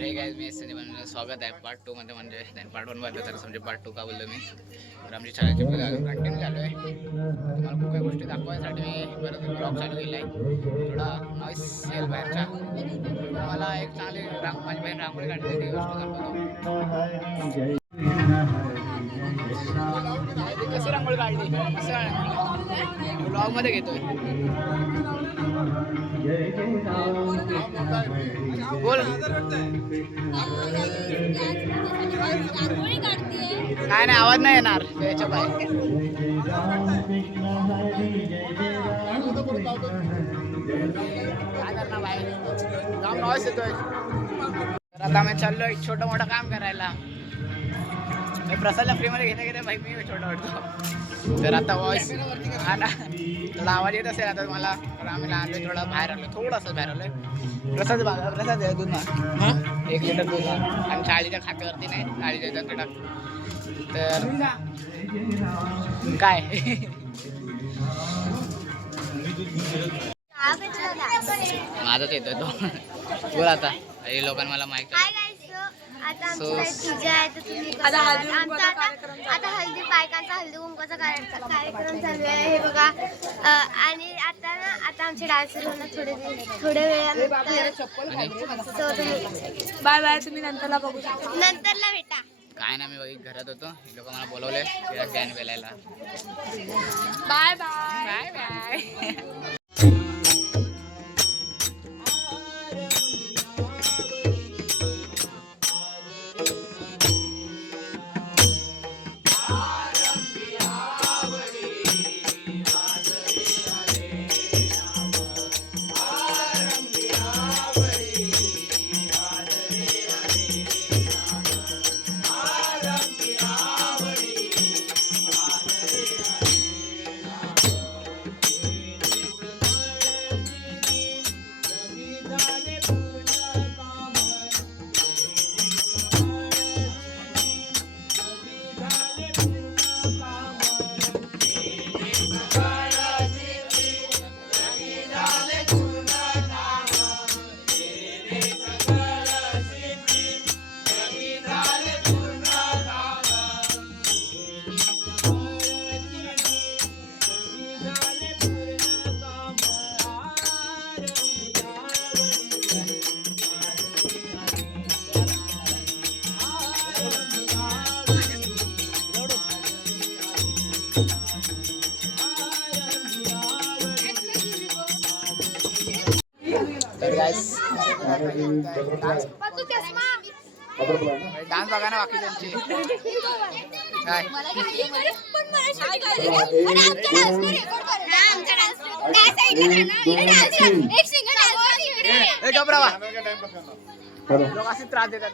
तर हे काय मी म्हणजे स्वागत आहे पार्ट 2 मध्ये. म्हणजे पार्ट 1 मध्ये तर समजे पार्ट 2 का बोललो मी. तर आमची चॅनलची कंटिन्यू चालू आहे. तुम्हाला खूप काही गोष्टी दाखवायसाठी मी परत ब्लॉग चालू केला आहे. थोडा नॉईस येईल बाहेरचा. मला एक चांगली माझी बहीण रांगोळी काढते ती गोष्ट दाखवतो. कशी रांगोळी काढली मस्त ब्लॉग मध्ये घेतोय. बोल काय नाही आवाज नाही येणार त्याच्या बाहेर. काय करणार बाहेर जाऊन नॉईस येतोय. तर आता मी चाललोय छोटं मोठं काम करायला. प्रसादला फ्रीमध्ये घेता घेता भाई मी छोटा वाटतो. तर आता वॉइस हा ना थोडा आवाज येत असेल आता तुम्हाला. तर आम्ही आणलोय थोडं बाहेर आलो थोडंसं बाहेर आलोय. प्रसाद प्रसाद दूध ना 1 लिटर दूध आणि चाळीच्या खात्यावरती नाही चाळीच्या येतात तर काय माझाच येतोय तो. बोल आता लोकांना मला माहिती आता पूजा आहे तर तुम्ही आता हळदी बायकांचा हळदी कुंकवाचा कार्यक्रम चालू आहे हे बघा. आणि आता आमचे डान्स सुरू होणार थोड्या वेळानंतर. Bye bye. तुम्ही नंतरला बघू शकता. नंतरला भेटा. काय ना मी घरात होतो हे लोक मला बोलवले गॅन पेलायला. Bye bye bye bye. तर गाइस डान्स बघा ना बाकी त्यांची काय घबरावा लोक असे त्रास देतात.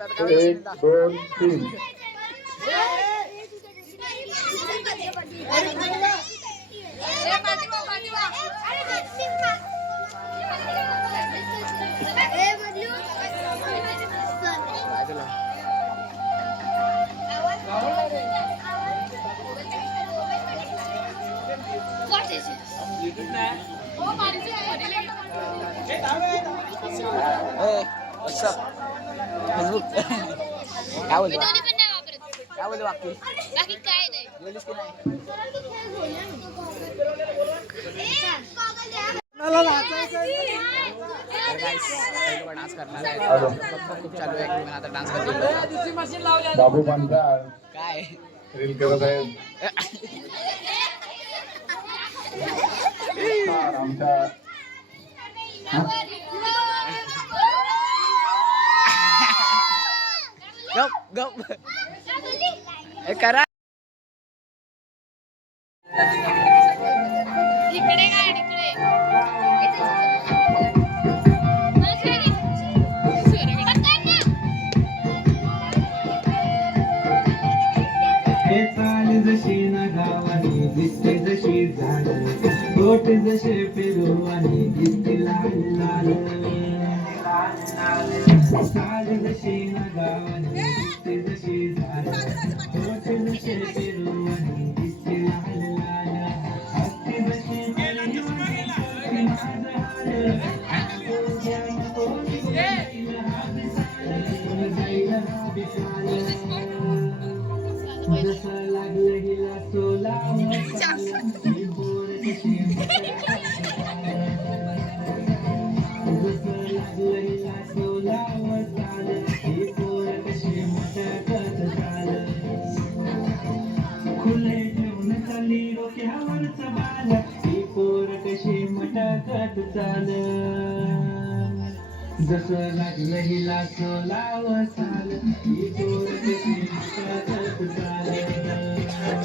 काय बोलतो बाकी काय नाही. जेवलीस की नाही. डान्स करणार आहे खूप चालू आहे. पण आता डान्स करतो बाबू पानकार काय रील करत आहेत. आमच्या गप गप हे करा. इकडे काय इकडे जशी ना गावानी दिसते जशी झाड गोट जसे पेरू आणि दिसते लाल लाल साल जशी ना गावानी दिसते जशी झाड गोट जसे पेरू आणि दिसते लाल लाल हसते जशी माझ विशाल जसं लागलं हिला सोलावं ही पोर कशी जसं लागलं हिला सोलावं चाल ही पोर कशी मटकत चाल खुले ठेवून चालली डोक्यावरच बाल ही पोर कशी मटकत चाल जसं लागलं हिला सोलावं चाल ही पोर कशी मटकत चाल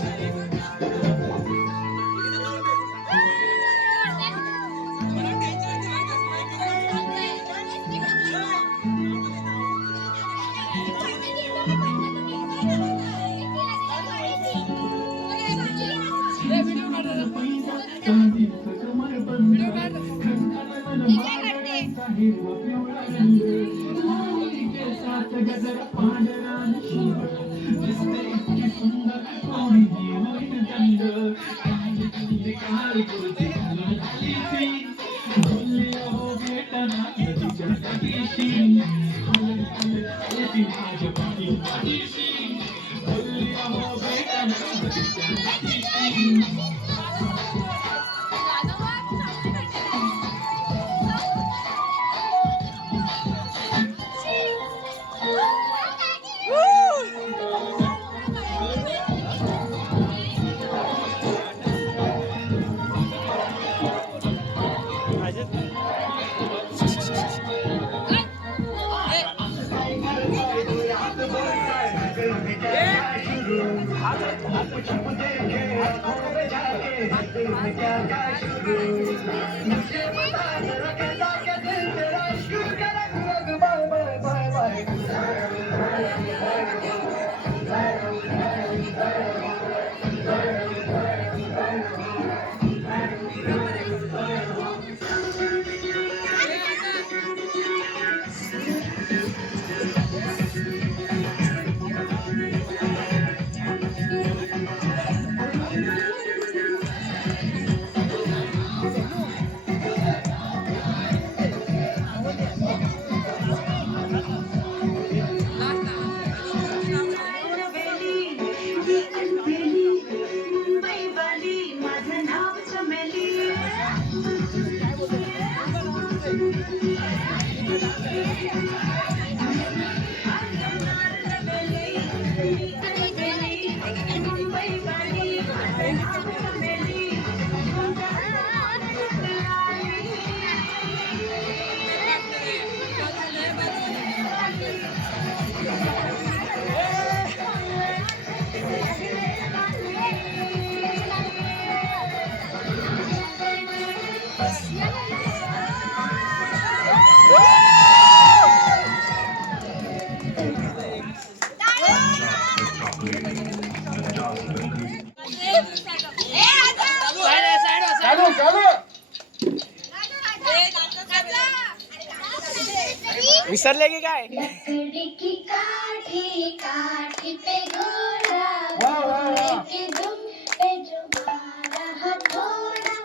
विसरले की काय? लकड़ी की काठी काठी पे घोड़ा घोड़े के दुम पे जो मारा हथौड़ा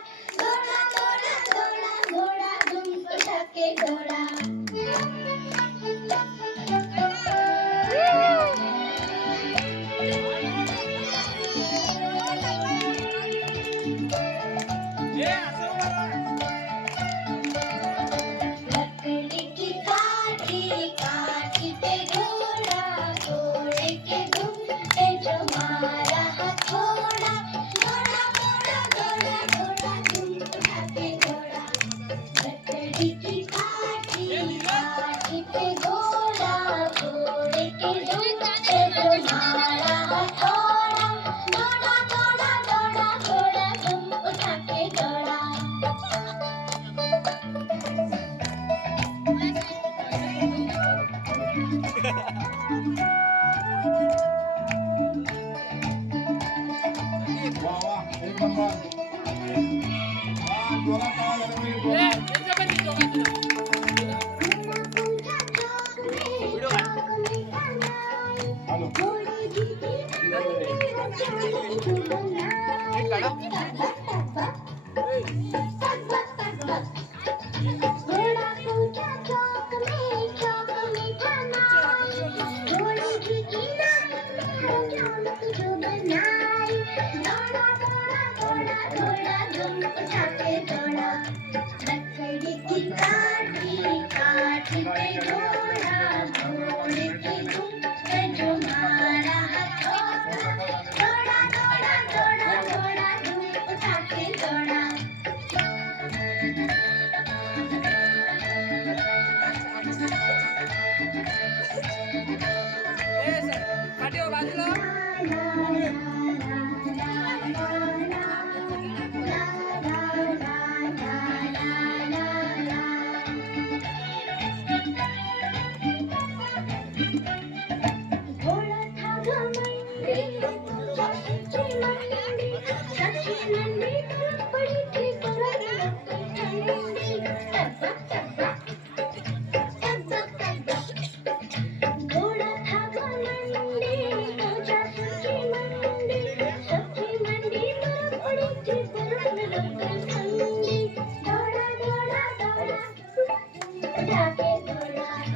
घोड़ा घोड़ा घोड़ा घोड़ा दुम उठा के घोड़ा लकड़ी की काठी काठी पे घोड़ा घोड़े के दुम पे जो मारा हथौड़ा घोड़ा घोड़ा घोड़ा घोड़ा दुम उठा के घोड़ा लकड़ी की काठी काठी पे घोड़ा घोड़े के दुम पे जो मारा हथौड़ा घोड़ा घोड़ा घोड़ा घोड़ा दुम उठा के घोड़ा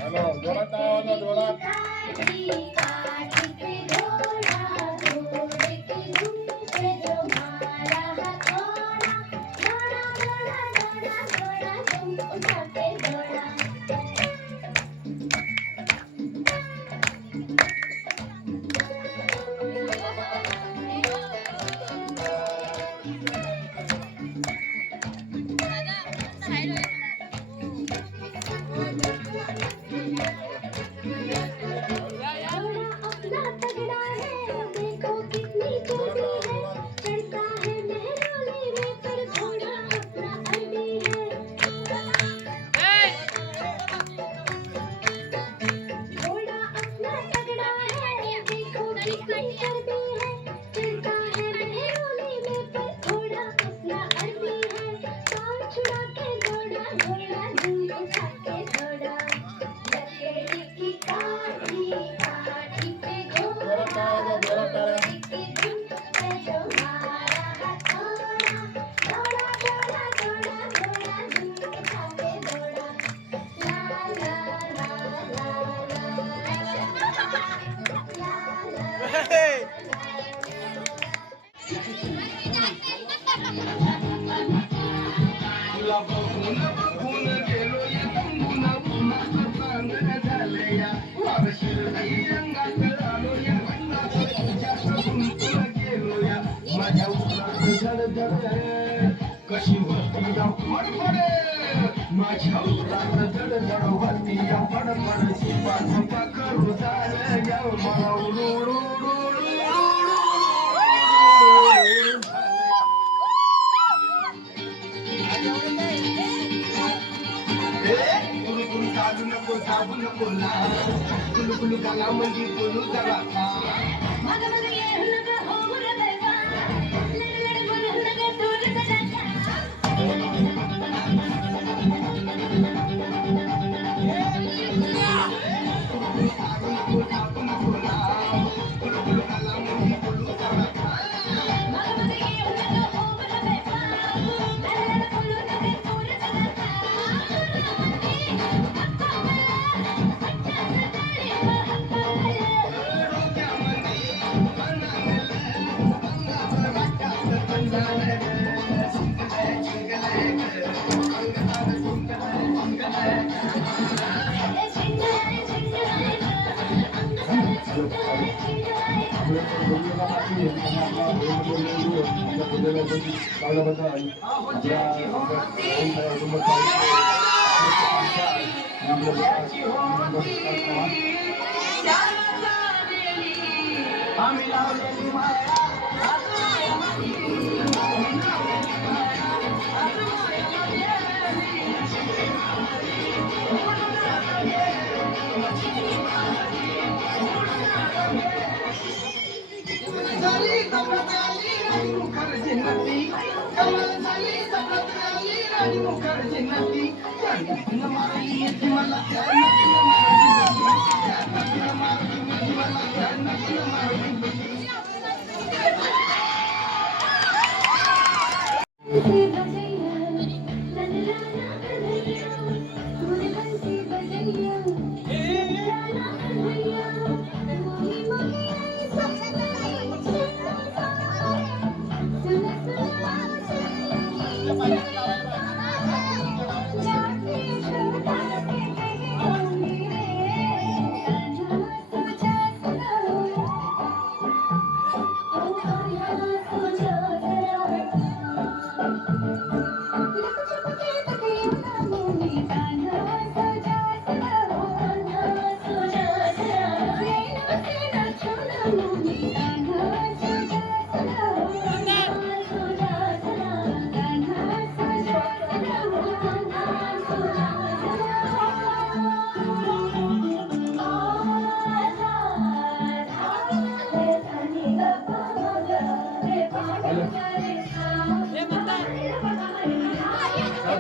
हॅलो, जोरात आवाज, जोरात. कशी वरती फडफडे माझ्या उरात जड वरती फडफड शिपा झपा करू झालं या मला उडू चालू नको साबू नको ना कुलू कुलू गाला म्हणजे बोलू जरा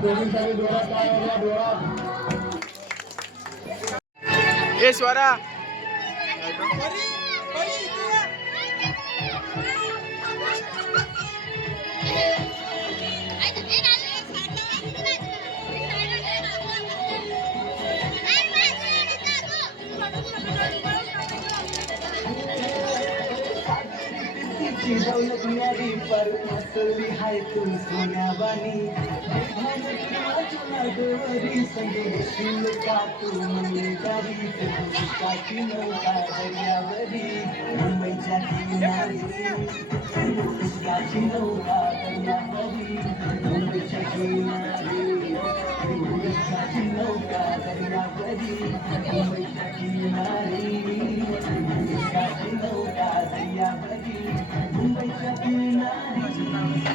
दोघींसाठी जोरात टाळ्या वाजवा, जोरात. ए स्वरा दौलत न्यारी पर मसली हाय तू सोन्यावानी देवरी संदेशील का तू मंगेदारी काठी नौका दर्यावरी मुंबईच्या किनारी काठी नौका दर्यावरी मुंबईच्या किनारी काठी नौका दर्यावरी मुंबईच्या किनारी काठी नौका दर्यावरी मुंबईच्या किनारी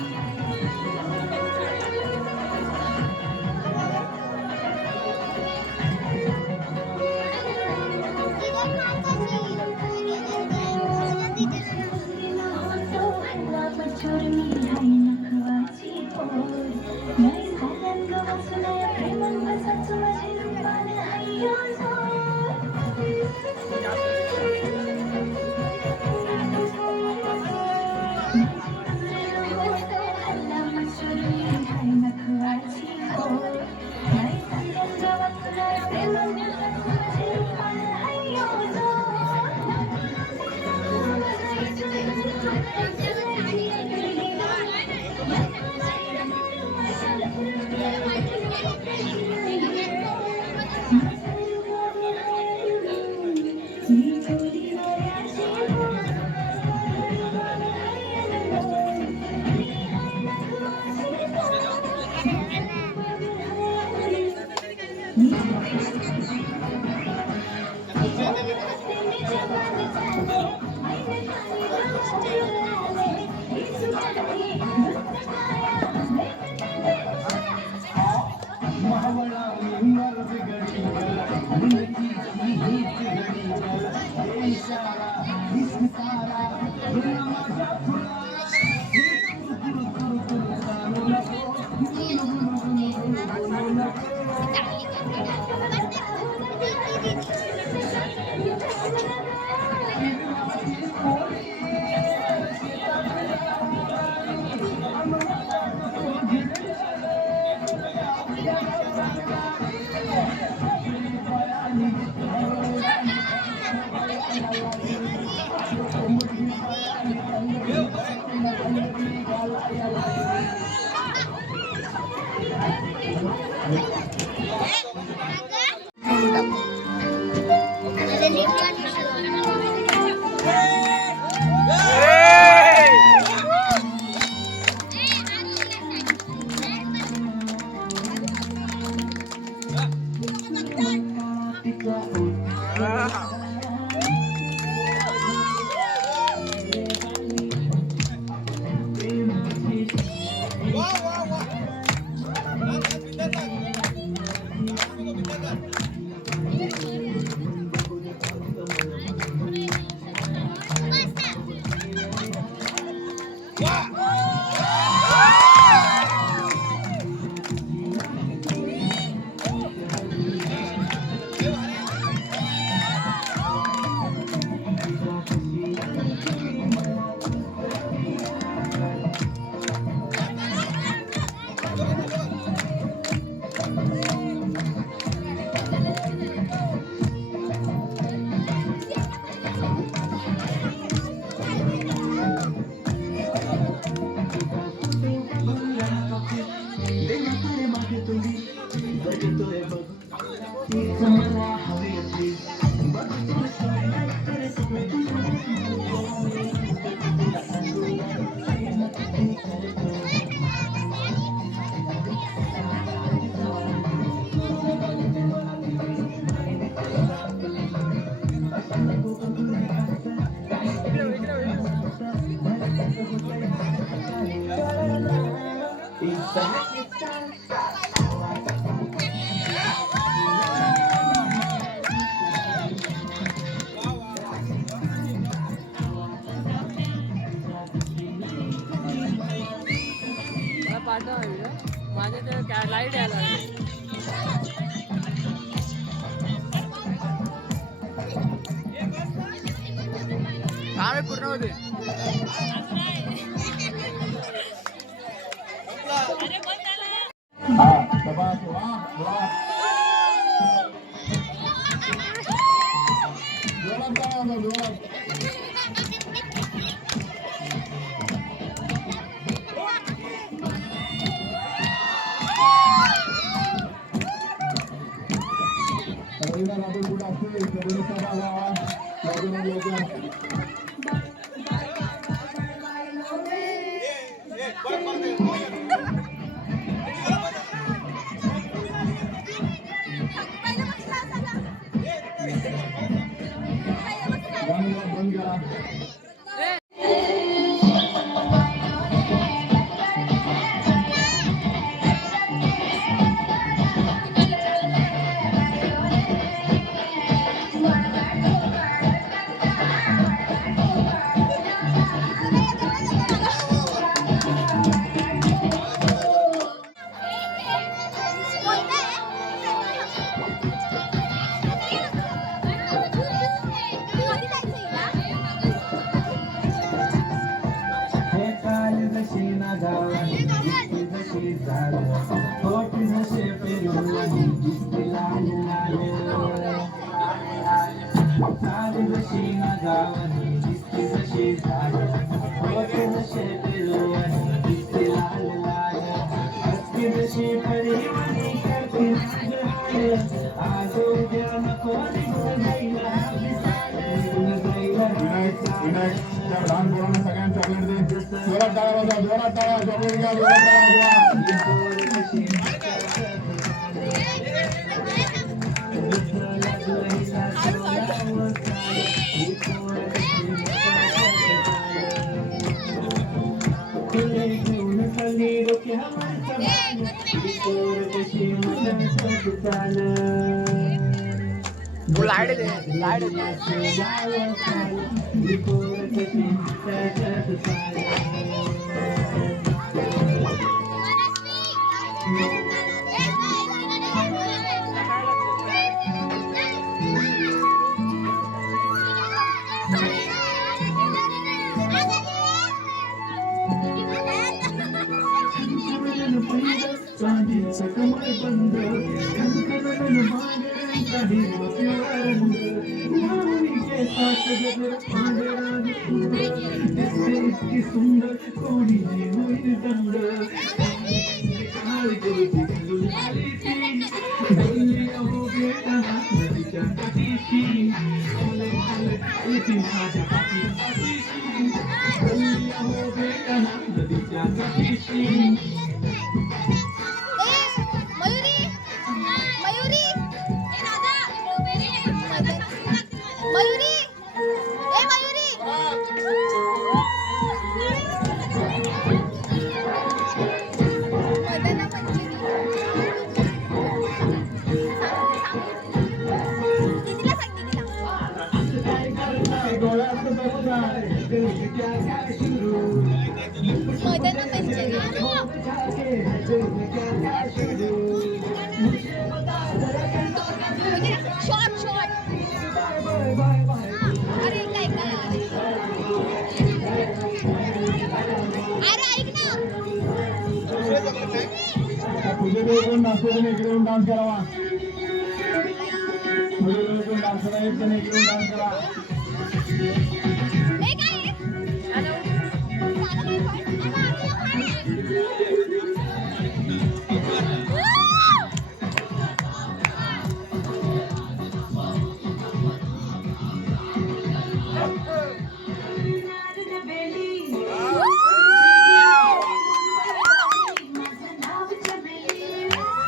माझे ते लाईट यायला काम पूर्ण होते. हा शाबास वाह वाह जोरात टाळ्या जोरात. रवींद्र राठोड कुठं असतील कबड्डी सभा लवकर. बंद करा. हे काल जशी नागावानी दिसते जशी झाड होती जसे पेरुवानी दिसते लाल लाल काल जशी नागावानी दिसते जशी झाड होती जसे पेरुवानी दिसते लाल लाल असते जशी परिवानी करते राजहार आज उद्या नको निघून जायला निघून जायला विनायक त्या लहान मुलांना सगळ्यांना चॉकलेट दे. जोरात टाळ्या वाजवा जोरात टाळ्या चॉकलेट घ्या जोरात टाळ्या वाजवा. लाईट दे लाईट चांदीचा कमर बंद कंकणानं मांडण काही रंग माऊलीचे सात गजर पांढराने दिसते इतकी सुंदर कोणी होईल दंड काळ गेली घालून आली ती बोलली अहो बेटा नदीच्या काठीशी आली ती माझ्या पाठीशी बोलली अहो बेटा नदीच्या काठीशी मयुरी मयुरी मयुरी ए मयुरी शॉर्ट शॉर्ट अरे काय काय अरे ऐक ना तुझे दोन नाचतो तुम्ही इकडे येऊन डान्स करावा. तुझे दोन डान्स करा एक जण इकडे येऊन डान्स करा. हे काय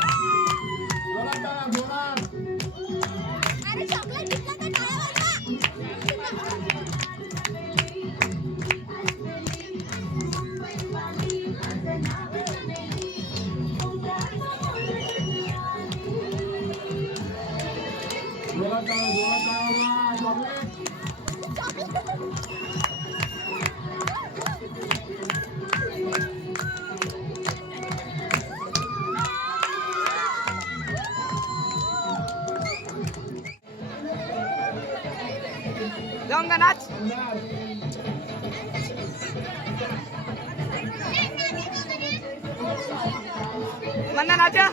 जोरात टाळ्या जोरात. अरे चॉकलेट घेतला तर टाळ्या वाजवा जाऊन का नाच. म्हणा नाचा.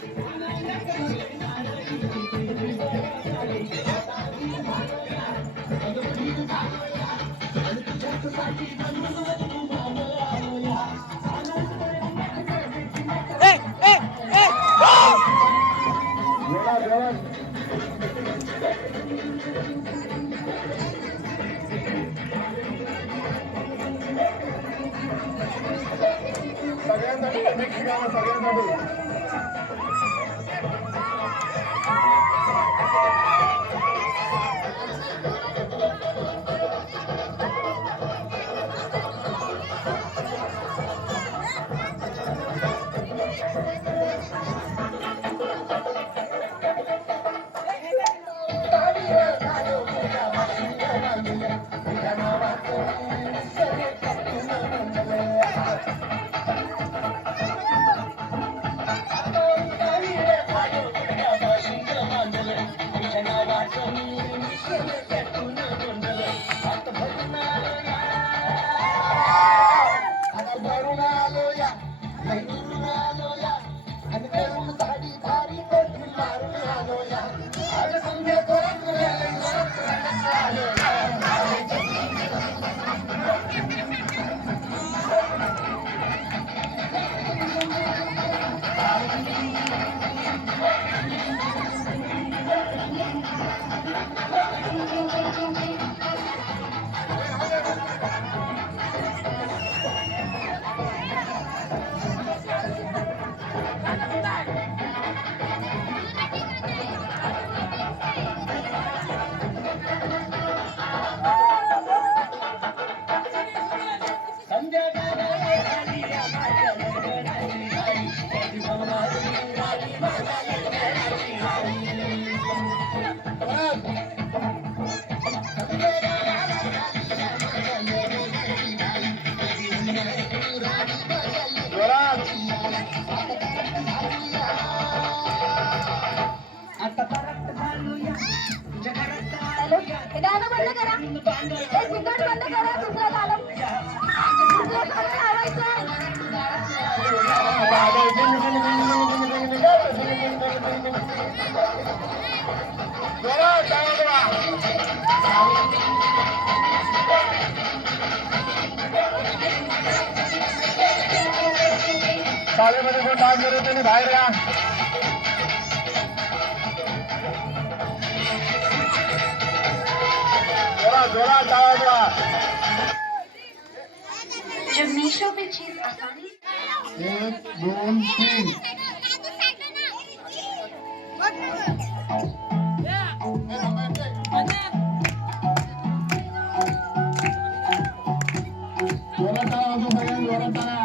सगळ्यांसाठी मिक्स गाणं सगळ्यांसाठी. गाणं बंद करा. एक मिनिट बंद करा. दुसरं गाणं दुसरं गाणं लावायचं. शाळेमध्ये कोण डान्स करत त्यांनी बाहेर या. जोरा टाळा. जब मीशो पे चीज आसानी 1 2 3. जोरात टाळा वाजवा सगळ्यांनी. जोरात टाळा.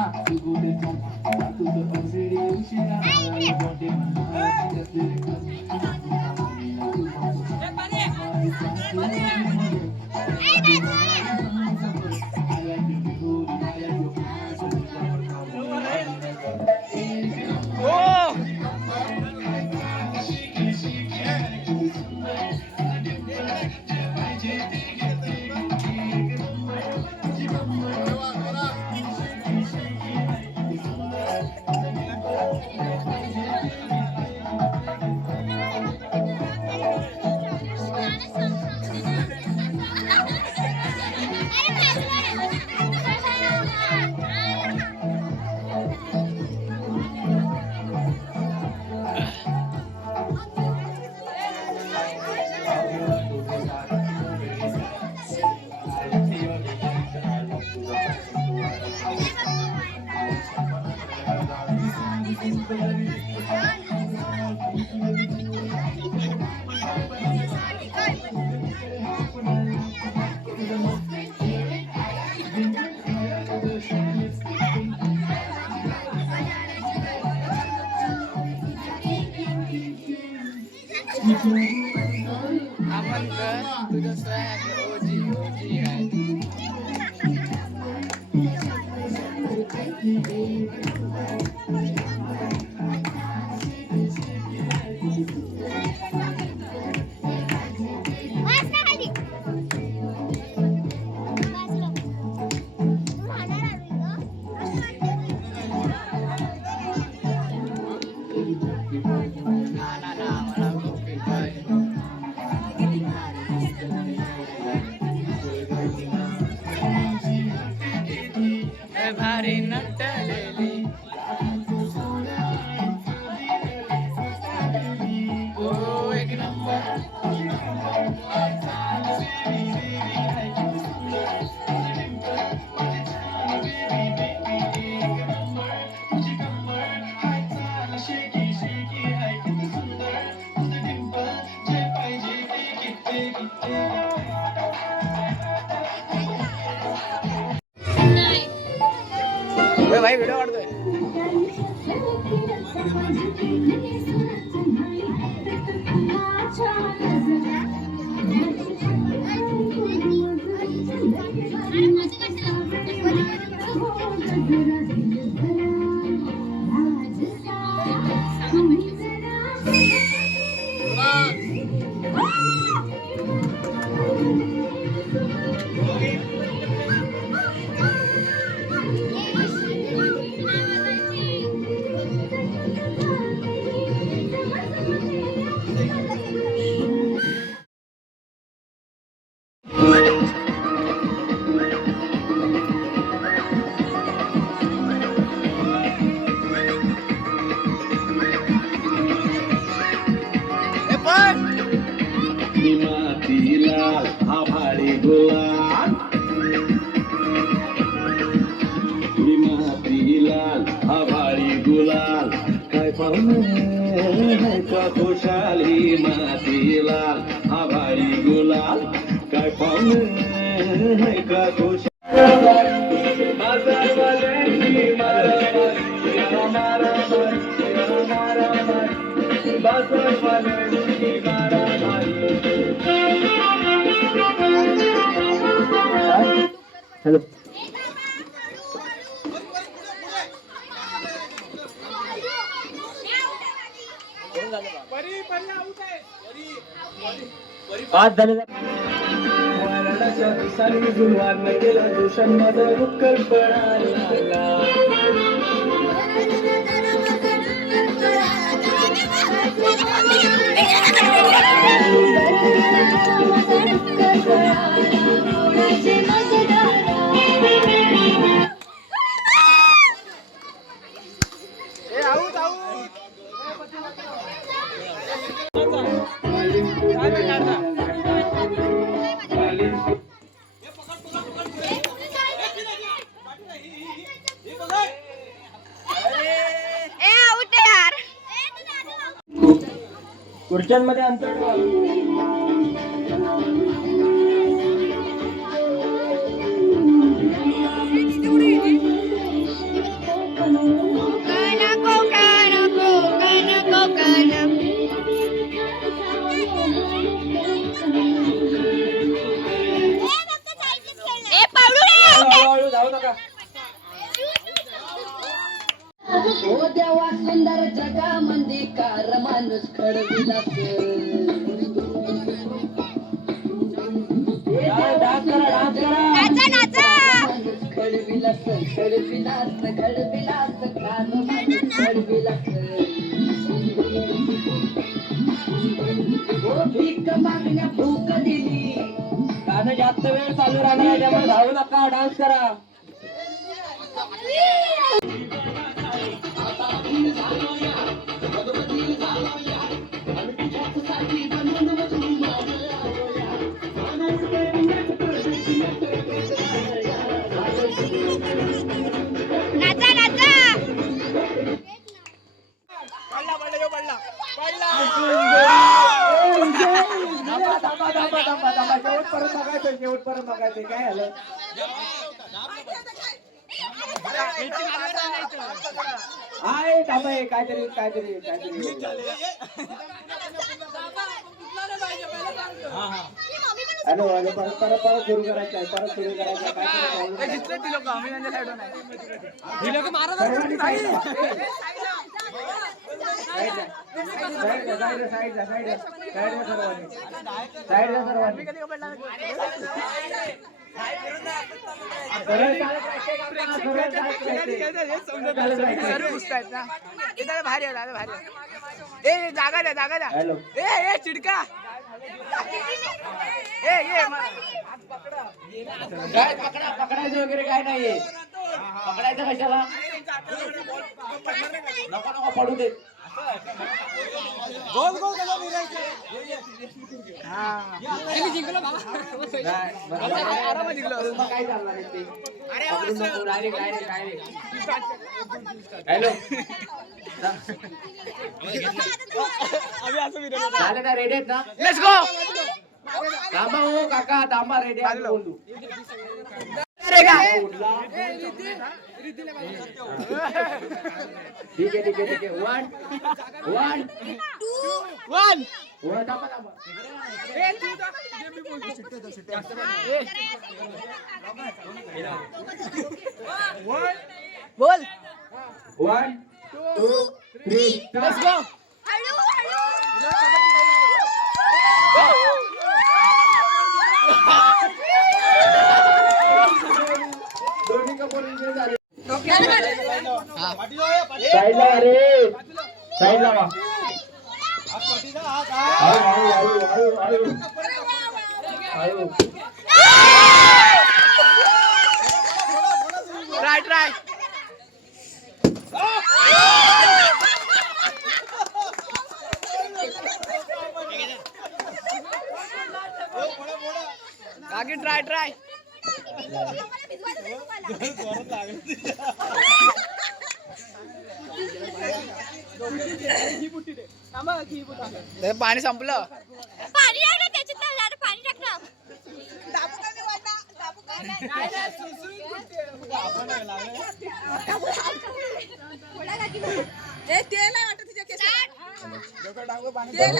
भारी नटलेली ओ एक नंबर भाई व्हिडिओ काढतोय मातीला आभाळी गुलाल मातीला आभाळी गुलाल काय पाहुणे का खुशाली मातीला आभाळी गुलाल काय पाहुणे का खुशाली बाजारवाल्यांची मारामारी बाजारवाल्यांची मारामारी हॅलो आज झाले वरणाच्या पिसानी जुलवान केला दूषण माझा बुक्कल पडाला खुर्च्यांमध्ये अंतर ठेवा. ओ देवा सुंदर जगामध्ये कार माणूस खडविला खडविला खडविलास खडविलास कार माणूस खडविलास ओ भीक मागण्या भूक दिली गाणं जास्त वेळ चालू राहणार आहे त्यामुळे धावू नका डान्स करा शेवटपर्यंत बघायचं काय झालं आहे थांबाय काहीतरी काहीतरी काहीतरी हॅलो हॅलो परत परत परत सुरू करायचं आहे परत सुरू करायचं भारी ए जागा द्या हॅलो ए चिडका पकडायचं वगैरे काय नाहीये पकडायचं कशाला? नको नको पडू दे. काय चालणार आहे ते? हॅलो झालं का? रेडी आहेत ना? Let's go. थांबा हो काका, थांबा. रेडी आहे बोलू. ठीक आहे ठीक आहे ठीक आहे. वन थांबा थांबा. बोल. 1 2 3 लेट्स गो. हळू दोन्ही कपोरी झाले. हा. साईडला रे, साईडला वा. ट्राय. आगे ट्राय. पाणी संपलं. पाणी टाक ना त्याच्यात, पाणी टाक ना. तेल आहे वाटत तिच्या केसात. तेल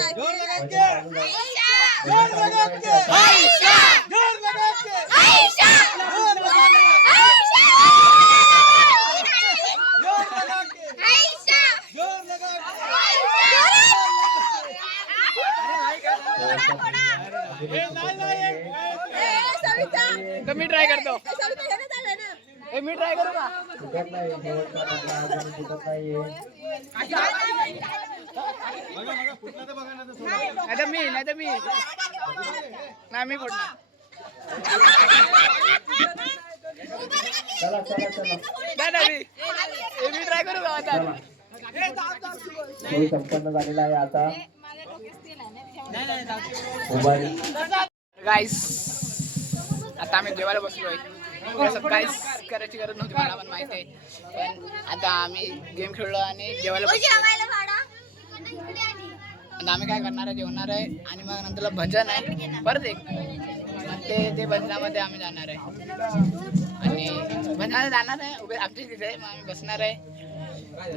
तर मी ट्राय करतो. मी ट्राय करू का? नाही तर मी फोडणार. मी ट्राय करू का आता? संपन्न झालेला आहे आता. गाईस आता आम्ही जेवायला बसलोय. काहीच करायची गरज नव्हती, मला पण माहिती आहे. पण आता आम्ही गेम खेळलो आणि जेवायला आता आम्ही काय करणार आहे, जेवणार आहे आणि मग नंतर भजन आहे परत एक. ते भजनामध्ये आम्ही जाणार आहे आणि भजनाला जाणार आहे. उभे आमच्या तिथे मग आम्ही बसणार आहे.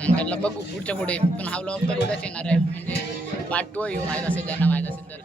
नंतरला बघू पुढच्या पुढे. पण हा व्लॉग तर उद्याच येणार आहे, म्हणजे पार्ट 2 येऊ माहीत असेल ज्यांना माहीत असेल तर.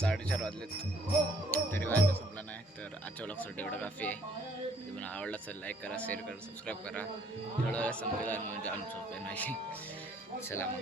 4:30 वाजलेत तरी व्याज संपला नाही. तर आजच्या व्लॉगसाठी एवढा काफी आहे. तुम्हाला आवडला असेल लाईक करा, शेअर करा, सबस्क्राईब करा. थोडं संपेल म्हणजे आमचं नाही. चला मग.